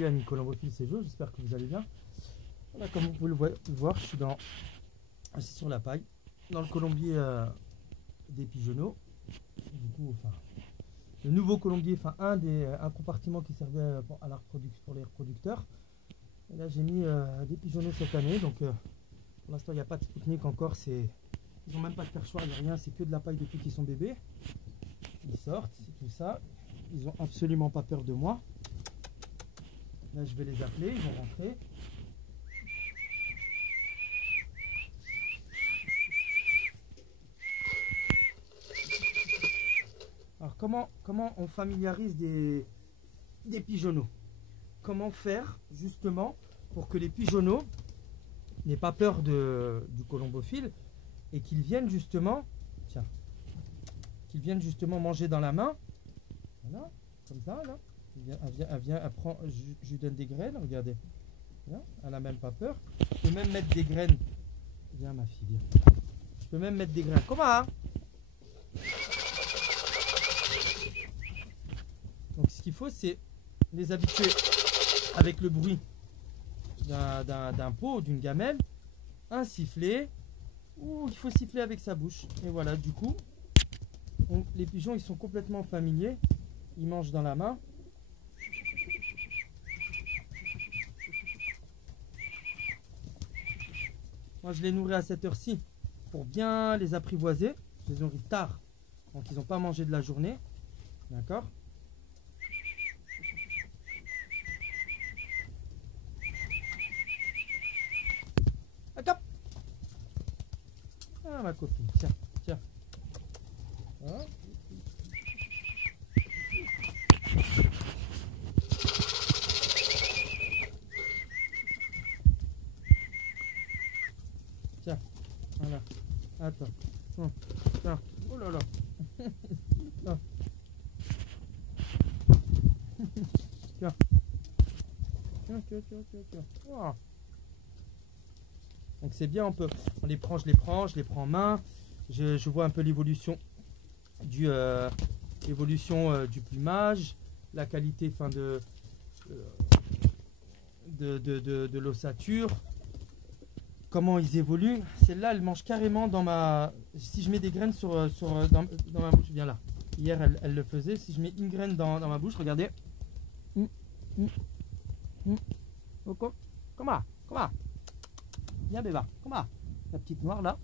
Amis colombophile, c'est Joe, j'espère que vous allez bien. Voilà, comme vous pouvez le voir, je suis assis sur la paille, dans le colombier des pigeonneaux. Du coup, enfin, le nouveau colombier, enfin un compartiment qui servait à la pour les reproducteurs. Et là, j'ai mis des pigeonneaux cette année, donc pour l'instant, il n'y a pas de Spoutnik encore. Ils n'ont même pas de perchoir, il n'y a rien, c'est que de la paille depuis qu'ils sont bébés. Ils sortent, c'est tout ça. Ils n'ont absolument pas peur de moi. Là, je vais les appeler, ils vont rentrer. Alors, comment on familiarise des pigeonneaux? Comment faire justement pour que les pigeonneaux n'aient pas peur du colombophile et qu'ils viennent justement, tiens, qu'ils viennent justement manger dans la main. Voilà, comme ça, là. Elle prend, je lui donne des graines, regardez. Là, elle n'a même pas peur. Je peux même mettre des graines. Viens ma fille, viens. Je peux même mettre des graines. Comment hein? Donc ce qu'il faut, c'est les habituer avec le bruit d'un pot, d'une gamelle, un sifflet, ou il faut siffler avec sa bouche. Et voilà, du coup, les pigeons, ils sont complètement familiers. Ils mangent dans la main. Moi, je les nourris à cette heure-ci pour bien les apprivoiser. Je les nourris tard, donc ils n'ont pas mangé de la journée. D'accord? Ah, ma copine, tiens, tiens. Hein? Tiens, voilà. Attends. Tiens. Oh là là. Tiens. Tiens. Tiens. Oh. Donc c'est bien, on les prend, je les prends en main. Je vois un peu l'évolution du plumage, la qualité fin de l'ossature, comment ils évoluent. Celle-là, elle mange carrément dans ma... Si je mets des graines dans ma bouche, viens là. Hier, elle le faisait. Si je mets une graine dans ma bouche, regardez. Comment? Viens, Béba. Comment? La petite noire, là.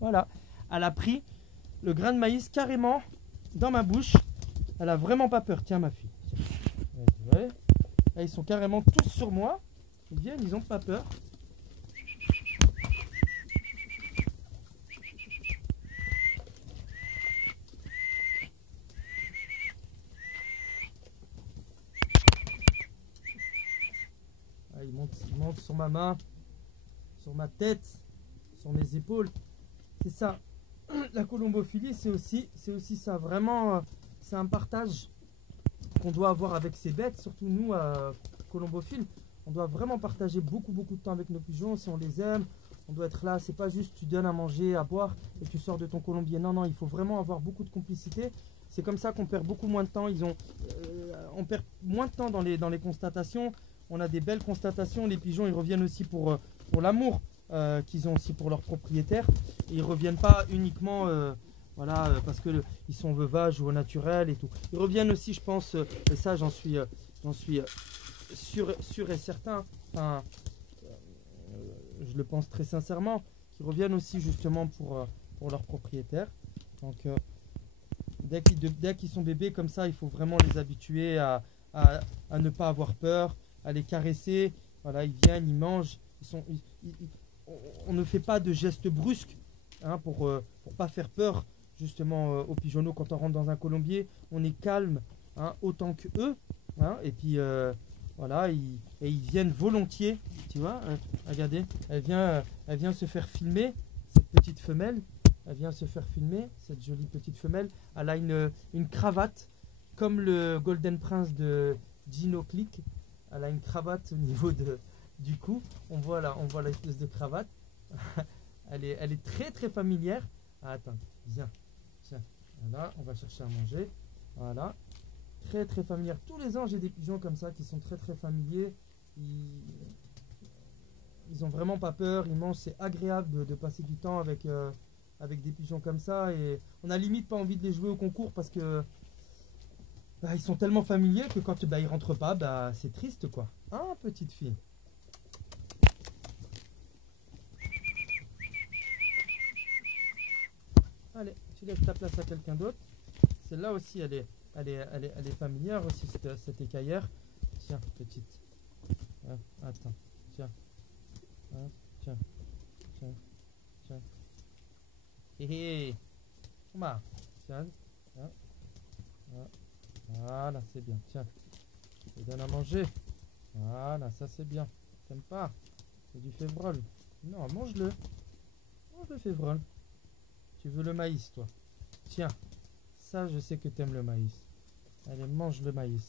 Voilà. Elle a pris le grain de maïs carrément dans ma bouche. Elle a vraiment pas peur. Tiens, ma fille. Ouais. Là, ils sont carrément tous sur moi. Ils viennent, ils n'ont pas peur. Ah, ils montent sur ma main, sur ma tête, sur mes épaules. C'est ça. La colombophilie, c'est aussi ça. Vraiment, c'est un partage qu'on doit avoir avec ces bêtes, surtout nous, colombophiles. On doit vraiment partager beaucoup de temps avec nos pigeons. Si on les aime, on doit être là. C'est pas juste tu donnes à manger, à boire et tu sors de ton colombier. Non, il faut vraiment avoir beaucoup de complicité. C'est comme ça qu'on perd beaucoup moins de temps. On perd moins de temps dans les constatations. On a des belles constatations. Les pigeons, ils reviennent aussi pour l'amour qu'ils ont aussi pour leurs propriétaires. Et ils reviennent pas uniquement voilà, parce qu'ils sont veuvages ou au naturel et tout. Ils reviennent aussi, je pense, et ça j'en suis sûr et certain, enfin, je le pense très sincèrement, qu'ils reviennent aussi justement pour leurs propriétaires. Donc dès qu'ils sont bébés comme ça, il faut vraiment les habituer à ne pas avoir peur, à les caresser. Voilà, ils viennent, ils mangent, on ne fait pas de gestes brusques hein, pour pas faire peur justement aux pigeonneaux. Quand on rentre dans un colombier, on est calme hein, autant que eux hein, et puis voilà, ils viennent volontiers, tu vois, regardez, elle vient se faire filmer, cette petite femelle, elle vient se faire filmer, cette jolie petite femelle, elle a une cravate, comme le Golden Prince de Gino Click, elle a une cravate au niveau du cou, on voit l'espèce de cravate, elle est très familière. Ah, attends, viens, tiens, voilà, on va chercher à manger, voilà, très très familière. Tous les ans, j'ai des pigeons comme ça qui sont très très familiers. Ils ont vraiment pas peur, ils mangent, c'est agréable de passer du temps avec des pigeons comme ça. Et on a limite pas envie de les jouer au concours parce que bah, ils sont tellement familiers que quand bah, ils rentrent pas, bah, c'est triste quoi. Hein, petite fille? Allez, tu laisses ta place à quelqu'un d'autre. Celle-là aussi, elle est familière aussi, cette écaillère. Tiens, petite. Ah, attends, tiens. Ah, tiens, tiens, tiens. Hé hé. Comment? Tiens. Ah, ah. Voilà, c'est bien. Tiens, je te donne à manger. Voilà, ça c'est bien. T'aimes pas? C'est du févrole. Non, mange-le. Mange le févrole. Tu veux le maïs, toi? Tiens, ça je sais que t'aimes le maïs. Allez, mange le maïs.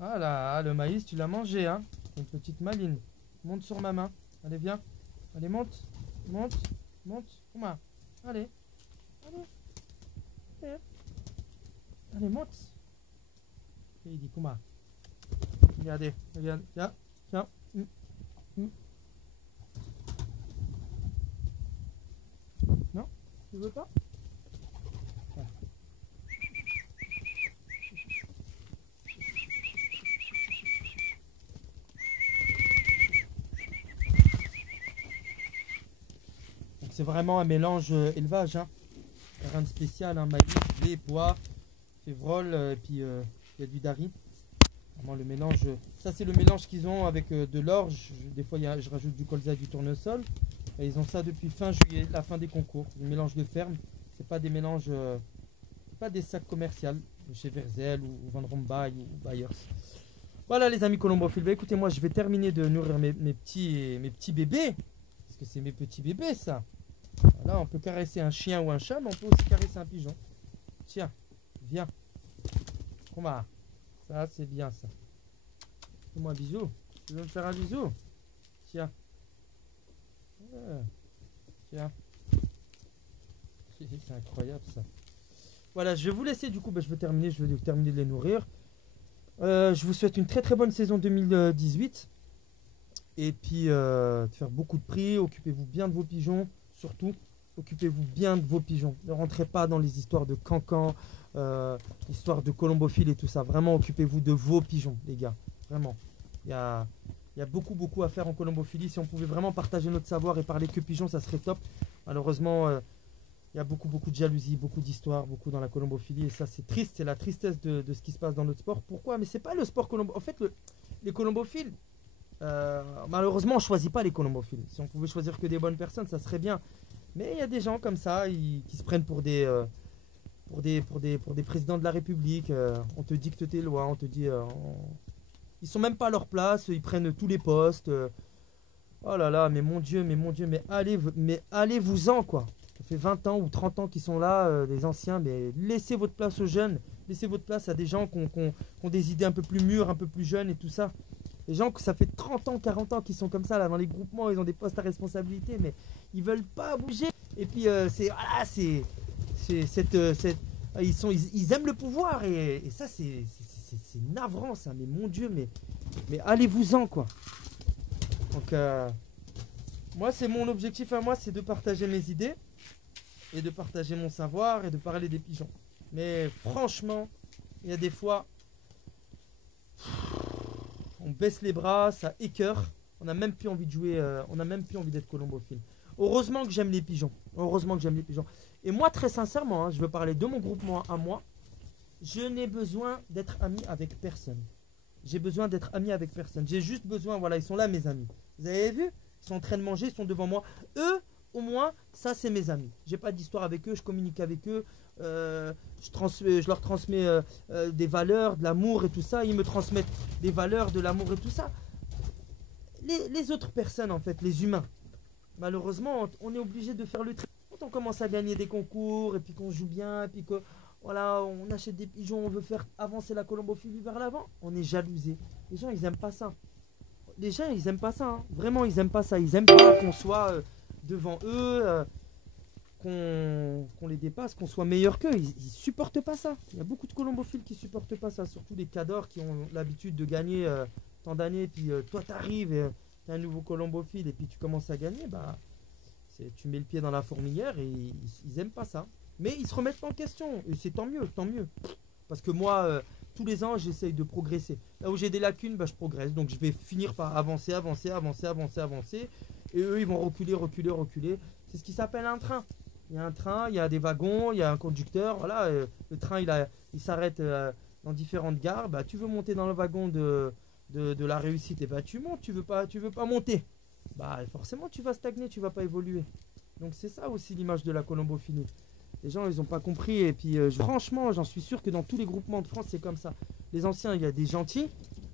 Ah là, le maïs, tu l'as mangé, hein? Une petite maline. Monte sur ma main. Allez, viens. Allez, monte. Monte. Monte. Comment? Allez. Allez. Allez. Allez, monte. Et il dit comment? Regardez. Regarde. Tiens. Tiens. Non? Tu veux pas? Ah. C'est vraiment un mélange élevage, hein. Rien de spécial, hein. Maïs, blé, pois, févrole, et puis il y a du dari. Vraiment le mélange, ça c'est le mélange qu'ils ont avec de l'orge. Des fois je rajoute du colza et du tournesol. Et ils ont ça depuis fin juillet, la fin des concours. Le mélange de ferme, c'est pas des mélanges, pas des sacs commerciaux de chez Verzel ou Van Rompuy ou Bayers. Voilà les amis colombophiles. Bah, écoutez, moi je vais terminer de nourrir mes petits bébés. Parce que c'est mes petits bébés ça. Voilà, on peut caresser un chien ou un chat, mais on peut aussi caresser un pigeon. Tiens, viens. Comment? Ça, c'est bien ça. Fais-moi un bisou. Tu veux me faire un bisou? Tiens. Ouais. Tiens. C'est incroyable ça. Voilà, je vais vous laisser du coup. Bah, je vais terminer de les nourrir. Je vous souhaite une très très bonne saison 2018. Et puis, de faire beaucoup de prix. Occupez-vous bien de vos pigeons. Surtout, occupez-vous bien de vos pigeons. Ne rentrez pas dans les histoires de cancan, histoire de colombophiles et tout ça. Vraiment, occupez-vous de vos pigeons, les gars. Vraiment. Il y a beaucoup à faire en colombophilie. Si on pouvait vraiment partager notre savoir et parler que pigeons, ça serait top. Malheureusement, il y a beaucoup de jalousie, beaucoup d'histoires, beaucoup dans la colombophilie. Et ça, c'est triste. C'est la tristesse de ce qui se passe dans notre sport. Pourquoi? Mais c'est pas le sport colombo. En fait, les colombophiles, malheureusement, on ne choisit pas les colombophiles. Si on pouvait choisir que des bonnes personnes, ça serait bien. Mais il y a des gens comme ça qui se prennent pour des présidents de la République. On te dicte tes lois, on te dit... ils sont même pas à leur place, ils prennent tous les postes. Oh là là, mais mon Dieu, mais allez-vous-en quoi. Ça fait 20 ans ou 30 ans qu'ils sont là, les anciens, mais laissez votre place aux jeunes. Laissez votre place à des gens qui ont des idées un peu plus mûres, un peu plus jeunes et tout ça. Les gens que ça fait 30 ans, 40 ans qu'ils sont comme ça là dans les groupements, ils ont des postes à responsabilité, mais ils veulent pas bouger. Et puis ils aiment le pouvoir et ça c'est navrant ça. Mais mon Dieu, mais allez-vous-en quoi. Donc moi c'est mon objectif à moi, c'est de partager mes idées et de partager mon savoir et de parler des pigeons. Mais franchement, il y a des fois on baisse les bras, ça écœure. On n'a même plus envie de jouer, on n'a même plus envie d'être colombophile. Heureusement que j'aime les pigeons. Heureusement que j'aime les pigeons. Et moi, très sincèrement, hein, je veux parler de mon groupement à moi. Je n'ai besoin d'être ami avec personne. J'ai besoin d'être ami avec personne. J'ai juste besoin, voilà, ils sont là mes amis. Vous avez vu? Ils sont en train de manger, ils sont devant moi. Eux, au moins, ça c'est mes amis. J'ai pas d'histoire avec eux, je communique avec eux. Je leur transmets des valeurs, de l'amour et tout ça. Ils me transmettent des valeurs, de l'amour et tout ça. Les autres personnes, en fait, les humains, malheureusement, on est obligé de faire le tri. Quand on commence à gagner des concours et puis qu'on joue bien, et puis que voilà, on achète des pigeons, on veut faire avancer la colombophilie vers l'avant, on est jalousé. Les gens, ils aiment pas ça. Les gens, ils aiment pas ça. Hein. Vraiment, ils aiment pas ça. Ils aiment pas qu'on soit devant eux. qu'on les dépasse, qu'on soit meilleur qu'eux. Ils supportent pas ça. Il y a beaucoup de colombophiles qui supportent pas ça, surtout les cadors qui ont l'habitude de gagner tant d'années, puis toi t'arrives et t'es un nouveau colombophile et puis tu commences à gagner, bah tu mets le pied dans la fourmilière et ils aiment pas ça. Mais ils se remettent pas en question et c'est tant mieux, tant mieux. Parce que moi, tous les ans, j'essaye de progresser. Là où j'ai des lacunes, bah, je progresse. Donc je vais finir par avancer, avancer, avancer, avancer, avancer. Et eux, ils vont reculer, reculer, reculer. C'est ce qui s'appelle un train. Il y a un train, il y a des wagons, il y a un conducteur. Voilà, le train, il s'arrête dans différentes gares. Bah, tu veux monter dans le wagon de la réussite, et bah, tu montes. Tu veux pas monter. Bah, forcément, tu vas stagner, tu vas pas évoluer. Donc c'est ça aussi l'image de la colombophilie. Les gens, ils n'ont pas compris. Et puis, franchement, j'en suis sûr que dans tous les groupements de France, c'est comme ça. Les anciens, il y a des gentils,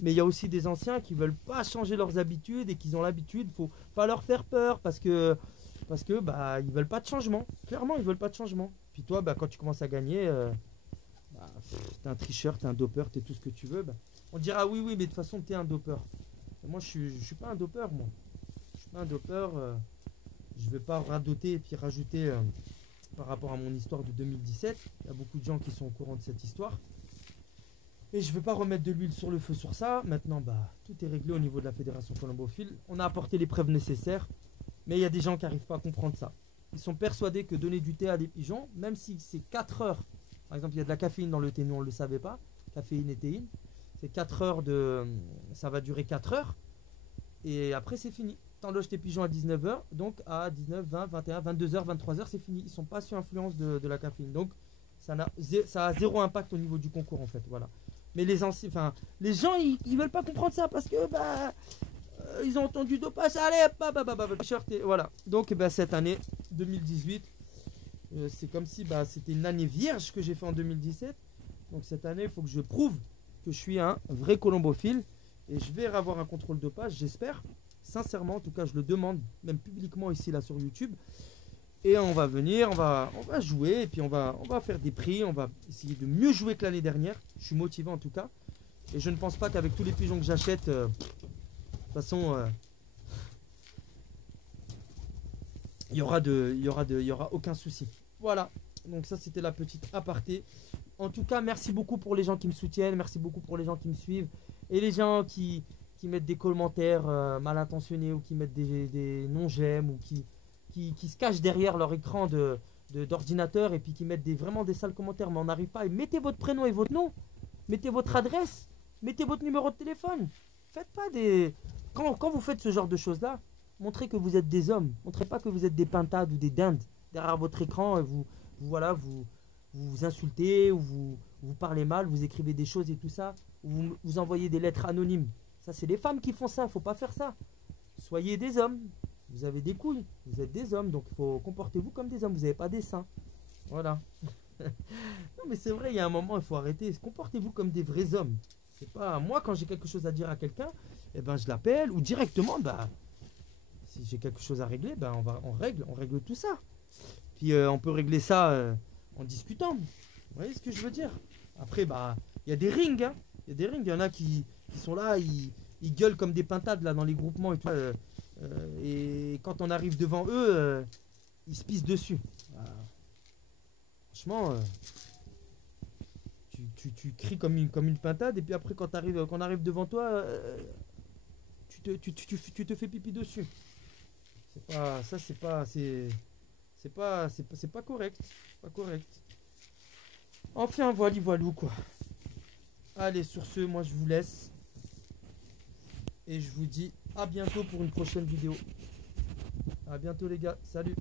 mais il y a aussi des anciens qui veulent pas changer leurs habitudes et qui ont l'habitude. Faut pas leur faire peur parce que bah, ils veulent pas de changement. Clairement, ils veulent pas de changement. Puis toi, bah, quand tu commences à gagner, bah, t'es un tricheur, t'es un dopeur, t'es tout ce que tu veux. Bah, on dira oui, mais de toute façon, t'es un dopeur. Et moi, je suis pas un dopeur, moi. Je suis pas un dopeur. Je vais pas radoter et puis rajouter. Par rapport à mon histoire de 2017, il y a beaucoup de gens qui sont au courant de cette histoire. Et je ne vais pas remettre de l'huile sur le feu sur ça. Maintenant, bah, tout est réglé au niveau de la Fédération colombophile. On a apporté les preuves nécessaires. Mais il y a des gens qui n'arrivent pas à comprendre ça. Ils sont persuadés que donner du thé à des pigeons, même si c'est 4 heures, par exemple, il y a de la caféine dans le thé, nous on ne le savait pas, caféine et théine, c'est 4 heures de... ça va durer 4 heures. Et après, c'est fini. T'enloges tes pigeons à 19 h, donc à 19, 20, 21, 22 h, 23 h, c'est fini. Ils sont pas sous influence de la caféine. Donc, ça a zéro impact au niveau du concours, en fait. Voilà. Mais les anciens, enfin, les gens, ils veulent pas comprendre ça parce que, bah, ils ont entendu dopage. Allez, voilà. Donc, bah, cette année, 2018, c'est comme si, bah, c'était une année vierge que j'ai fait en 2017. Donc, cette année, il faut que je prouve que je suis un vrai colombophile. Et je vais avoir un contrôle dopage, j'espère. Sincèrement, en tout cas, je le demande, même publiquement ici, là, sur YouTube. Et on va venir, on va jouer, et puis on va faire des prix, on va essayer de mieux jouer que l'année dernière. Je suis motivé, en tout cas. Et je ne pense pas qu'avec tous les pigeons que j'achète, de toute façon, il y aura aucun souci. Voilà. Donc ça, c'était la petite aparté. En tout cas, merci beaucoup pour les gens qui me soutiennent, merci beaucoup pour les gens qui me suivent. Et les gens qui mettent des commentaires mal intentionnés ou qui mettent des non-j'aime ou qui se cachent derrière leur écran d'ordinateur et puis qui mettent vraiment des sales commentaires, mais on n'arrive pas. Et mettez votre prénom et votre nom, mettez votre adresse, mettez votre numéro de téléphone. Faites pas des... Quand vous faites ce genre de choses-là, montrez que vous êtes des hommes. Montrez pas que vous êtes des pintades ou des dindes derrière votre écran et vous insultez ou vous parlez mal, vous écrivez des choses et tout ça. Vous envoyez des lettres anonymes. Ça, c'est les femmes qui font ça. Faut pas faire ça. Soyez des hommes. Vous avez des couilles. Vous êtes des hommes. Donc, comportez-vous comme des hommes. Vous n'avez pas des seins. Voilà. Non, mais c'est vrai, il y a un moment, il faut arrêter. Comportez-vous comme des vrais hommes. C'est pas... Moi, quand j'ai quelque chose à dire à quelqu'un, eh ben, je l'appelle. Ou directement, bah, si j'ai quelque chose à régler, ben, on règle tout ça. Puis, on peut régler ça en discutant. Vous voyez ce que je veux dire? Après, bah, il y a des rings, hein. Il y en a qui sont là, ils gueulent comme des pintades là dans les groupements et tout. Et quand on arrive devant eux, ils se pissent dessus. Franchement, tu cries comme une pintade et puis après quand on arrive devant toi, tu te fais pipi dessus. C'est pas correct. Pas correct. Enfin, voilou quoi. Allez, sur ce, moi je vous laisse. Et je vous dis à bientôt pour une prochaine vidéo. À bientôt les gars. Salut.